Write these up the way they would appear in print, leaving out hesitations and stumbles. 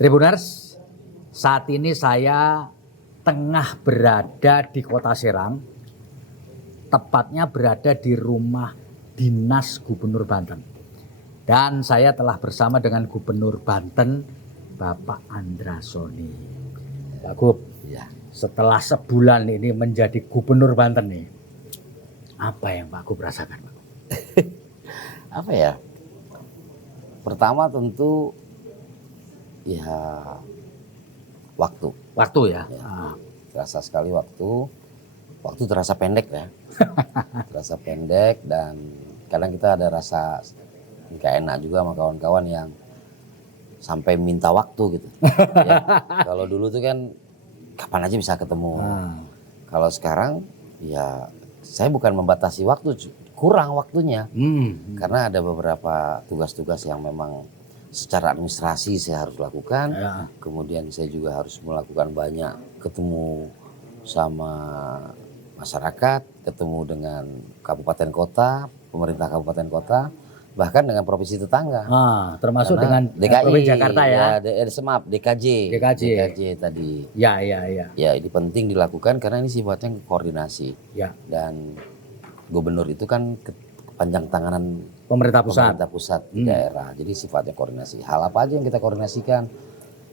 Tribuners, saat ini saya tengah berada di Kota Serang, tepatnya berada di rumah dinas Gubernur Banten. Dan saya telah bersama dengan Gubernur Banten, Bapak Andrasoni. Pak Gub, Ya. setelah sebulan ini menjadi Gubernur Banten nih, apa yang Pak Gub rasakan, Pak? Apa ya? Pertama tentu ya waktu. Waktu ya. Terasa sekali waktu. Waktu terasa pendek ya. Terasa pendek dan kadang kita ada rasa nggak enak juga sama kawan-kawan yang sampai minta waktu gitu. Ya, kalau dulu tuh kan kapan aja bisa ketemu. Kalau sekarang ya saya bukan membatasi waktu, kurang waktunya. Karena ada beberapa tugas-tugas yang memang secara administrasi saya harus lakukan. Kemudian saya juga harus melakukan banyak ketemu sama masyarakat, ketemu dengan kabupaten kota, pemerintah kabupaten kota, bahkan dengan provinsi tetangga. Termasuk Karena dengan DKI, Provinsi Jakarta ya. Semap, DKJ tadi. Ya. Ya, ini penting dilakukan karena ini sifatnya koordinasi. Ya. Dan gubernur itu kan panjang tanganan Pemerintah pusat di daerah. Jadi sifatnya koordinasi. Hal apa aja yang kita koordinasikan.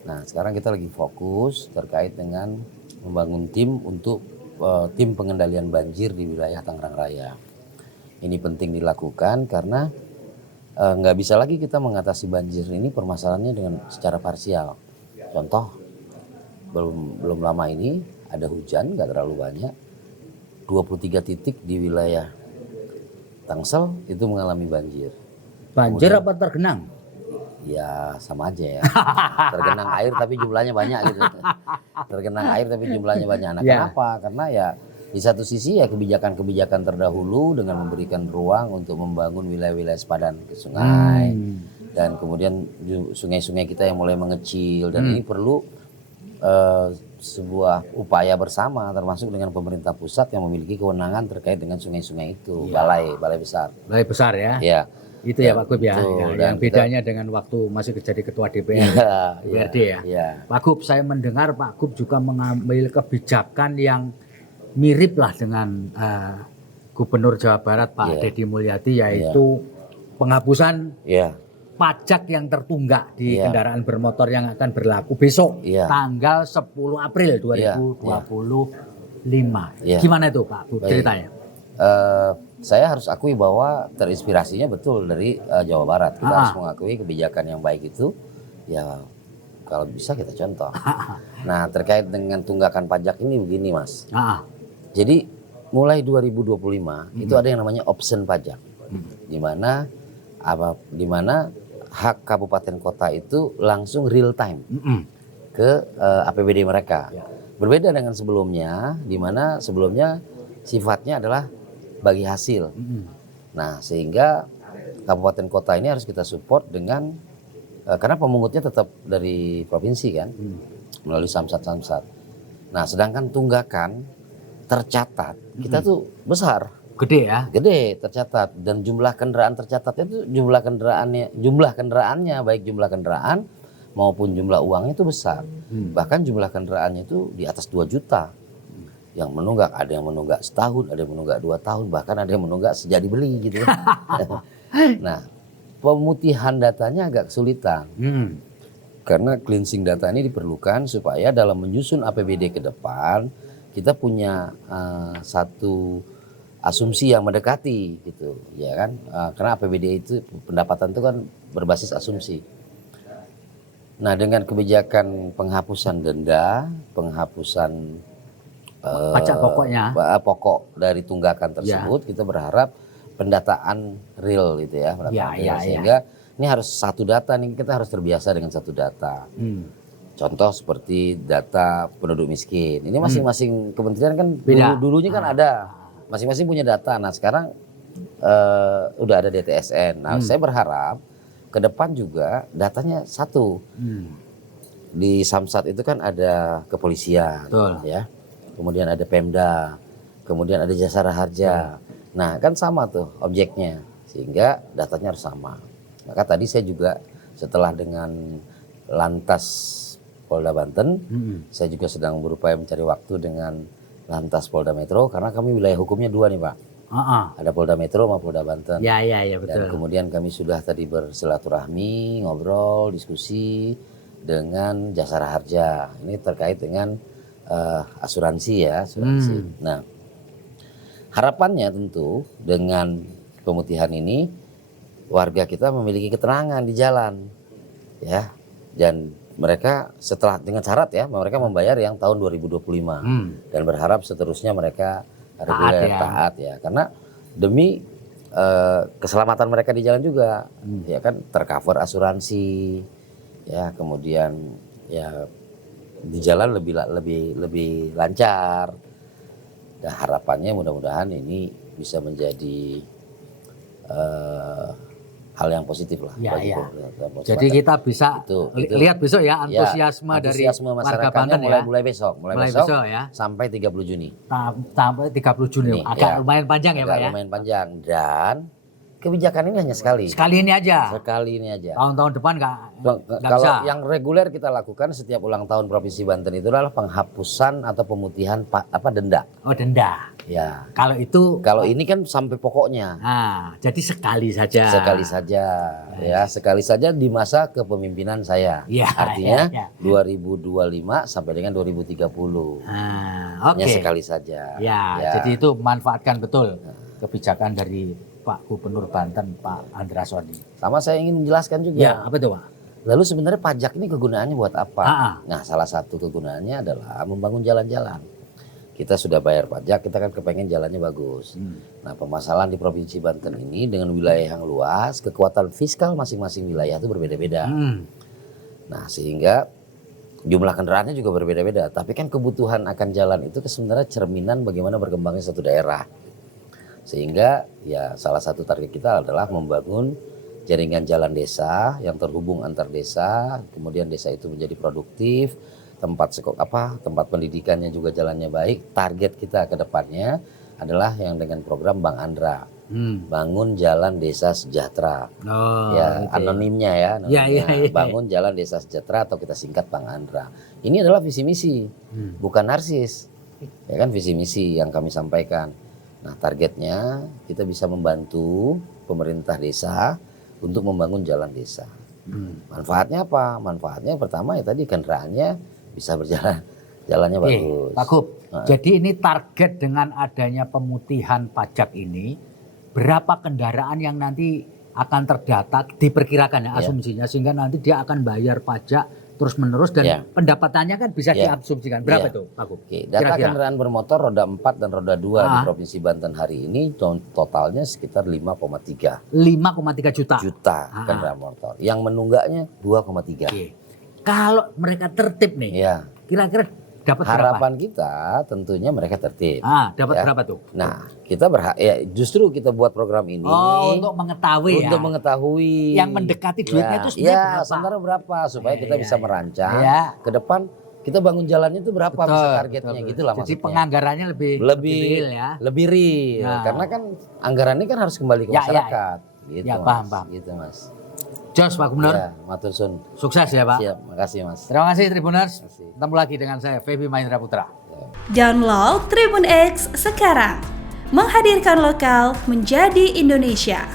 Nah, sekarang kita lagi fokus terkait dengan membangun tim untuk tim pengendalian banjir di wilayah Tangerang Raya. Ini penting dilakukan karena nggak bisa lagi kita mengatasi banjir ini permasalahannya dengan secara parsial. Contoh, belum lama ini ada hujan nggak terlalu banyak, 23 titik di wilayah Tangsel itu mengalami banjir. Banjir apa tergenang? Ya sama aja ya. Tergenang air tapi jumlahnya banyak gitu. Tergenang air tapi jumlahnya banyak. Nah, kenapa? Karena ya di satu sisi ya kebijakan-kebijakan terdahulu dengan memberikan ruang untuk membangun wilayah-wilayah sepadan ke sungai. Dan kemudian sungai-sungai kita yang mulai mengecil dan ini perlu sebuah upaya bersama termasuk dengan pemerintah pusat yang memiliki kewenangan terkait dengan sungai-sungai itu. Balai besar. Balai besar ya. Ya. Itu ya Pak Gub ya. Yang bedanya dengan waktu masih jadi ketua DPR, DPRD ya. Pak Gub, saya mendengar Pak Gub juga mengambil kebijakan yang mirip lah dengan Gubernur Jawa Barat Pak Deddy Mulyadi, yaitu penghapusan pajak yang tertunggak di kendaraan bermotor yang akan berlaku besok tanggal 10 April 2025. Gimana itu Pak Gub ceritanya? Saya harus akui bahwa terinspirasinya betul dari Jawa Barat. Kita harus mengakui kebijakan yang baik itu, ya kalau bisa kita contoh. Nah, terkait dengan tunggakan pajak ini begini Mas. Jadi mulai 2025 itu ada yang namanya option pajak, di mana hak kabupaten kota itu langsung real time ke APBD mereka. Berbeda dengan sebelumnya, di mana sebelumnya sifatnya adalah bagi hasil. Nah, sehingga kabupaten kota ini harus kita support dengan karena pemungutnya tetap dari provinsi kan, melalui samsat. Nah, sedangkan tunggakan tercatat kita tuh besar, gede tercatat, dan jumlah kendaraan tercatatnya itu jumlah kendaraannya baik jumlah kendaraan maupun jumlah uangnya itu besar. Bahkan jumlah kendaraannya itu di atas 2 juta. Yang menunggak, ada yang menunggak setahun, ada yang menunggak 2 tahun, bahkan ada yang menunggak sejak dibeli gitu. Nah, pemutihan datanya agak kesulitan. Karena cleansing data ini diperlukan supaya dalam menyusun APBD ke depan kita punya satu asumsi yang mendekati gitu, ya kan? Karena APBD itu pendapatan itu kan berbasis asumsi. Nah, dengan kebijakan penghapusan denda, penghapusan pajak pokok dari tunggakan tersebut, kita berharap pendataan real gitu ya, sehingga ini harus satu data nih, kita harus terbiasa dengan satu data. Contoh seperti data penduduk miskin, ini masing-masing kementerian kan dulunya kan ada, masing-masing punya data. Nah, sekarang udah ada DTSN. Nah, saya berharap ke depan juga datanya satu. Di Samsat itu kan ada kepolisian, ya. Kemudian ada Pemda, kemudian ada Jasara Harja. Nah, kan sama tuh objeknya, sehingga datanya harus sama. Maka tadi saya juga setelah dengan Lantas Polda Banten. Saya juga sedang berupaya mencari waktu dengan Lantas Polda Metro karena kami wilayah hukumnya 2 nih Pak. Ada Polda Metro sama Polda Banten. Ya betul. Dan kemudian kami sudah tadi bersilaturahmi, ngobrol, diskusi dengan Jasara Harja. Ini terkait dengan asuransi ya, asuransi. Nah, harapannya tentu dengan pemutihan ini warga kita memiliki ketenangan di jalan, ya. Dan mereka setelah dengan syarat ya, mereka membayar yang tahun 2025 dan berharap seterusnya mereka reguler taat ya, karena demi keselamatan mereka di jalan juga, ya kan tercover asuransi, ya kemudian ya di jalan lebih lancar. Dan harapannya mudah-mudahan ini bisa menjadi hal yang positif lah. Jadi kita bisa lihat besok ya antusiasme dari warga Banten ya. Mulai besok ya. Sampai 30 Juni. Sampai 30 Juni. Agak lumayan panjang ya Pak ya. Lumayan panjang dan kebijakan ini hanya sekali. Sekali ini aja. Tahun-tahun depan nggak kalau bisa. Yang reguler kita lakukan setiap ulang tahun Provinsi Banten itu adalah penghapusan atau pemutihan denda. Oh denda. Ya. Kalau ini kan sampai pokoknya. Nah, jadi sekali saja. Sekali saja di masa kepemimpinan saya. Artinya 2025 sampai dengan 2030. Hanya sekali saja. Jadi itu manfaatkan betul kebijakan dari Pak Gubernur Banten, Pak Andra Soni. Sama saya ingin menjelaskan juga. Ya, apa itu Pak? Lalu sebenarnya pajak ini kegunaannya buat apa? Nah, salah satu kegunaannya adalah membangun jalan-jalan. Kita sudah bayar pajak, kita kan kepengen jalannya bagus. Nah, permasalahan di Provinsi Banten ini dengan wilayah yang luas, kekuatan fiskal masing-masing wilayah itu berbeda-beda. Nah, sehingga jumlah kendaraannya juga berbeda-beda. Tapi kan kebutuhan akan jalan itu sebenarnya cerminan bagaimana berkembangnya satu daerah. Sehingga ya salah satu target kita adalah membangun jaringan jalan desa yang terhubung antar desa, kemudian desa itu menjadi produktif, tempat pendidikannya juga jalannya baik. Target kita ke depannya adalah yang dengan program Bang Andra, bangun jalan desa sejahtera. Anonimnya ya, bangun jalan desa sejahtera atau kita singkat Bang Andra. Ini adalah visi misi, bukan narsis, ya kan, visi misi yang kami sampaikan. Nah, targetnya kita bisa membantu pemerintah desa untuk membangun jalan desa. Manfaatnya apa? Manfaatnya pertama ya tadi kendaraannya bisa berjalan, jalannya bagus. Pak Gub, jadi ini target dengan adanya pemutihan pajak ini, berapa kendaraan yang nanti akan terdata diperkirakan ya asumsinya, sehingga nanti dia akan bayar pajak terus menerus dan pendapatannya kan bisa diasumsikan. Berapa itu Pak Gub? Data kendaraan bermotor roda 4 dan roda 2 di Provinsi Banten hari ini totalnya sekitar 5,3 juta kendaraan motor. Yang menunggaknya 2,3. Kalau mereka tertib nih, kira-kira dapat berapa? Harapan kita tentunya mereka tertib. Dapat berapa tuh? Nah, kita justru kita buat program ini untuk mengetahui yang mendekati duitnya itu sebenarnya berapa supaya kita bisa merancang ke depan kita bangun jalannya itu berapa bisa targetnya gitulah maksudnya. Jadi penganggarannya lebih real karena kan anggaran ini kan harus kembali ke masyarakat. Gitu, paham. Gitu Mas. Jos Pak Gubernur. Matur suwun. Sukses ya Pak. Siap, makasih Mas. Terima kasih Tribuners. Ketemu lagi dengan saya Feby Mahendra Putra. Download Tribun X sekarang. Menghadirkan lokal menjadi Indonesia.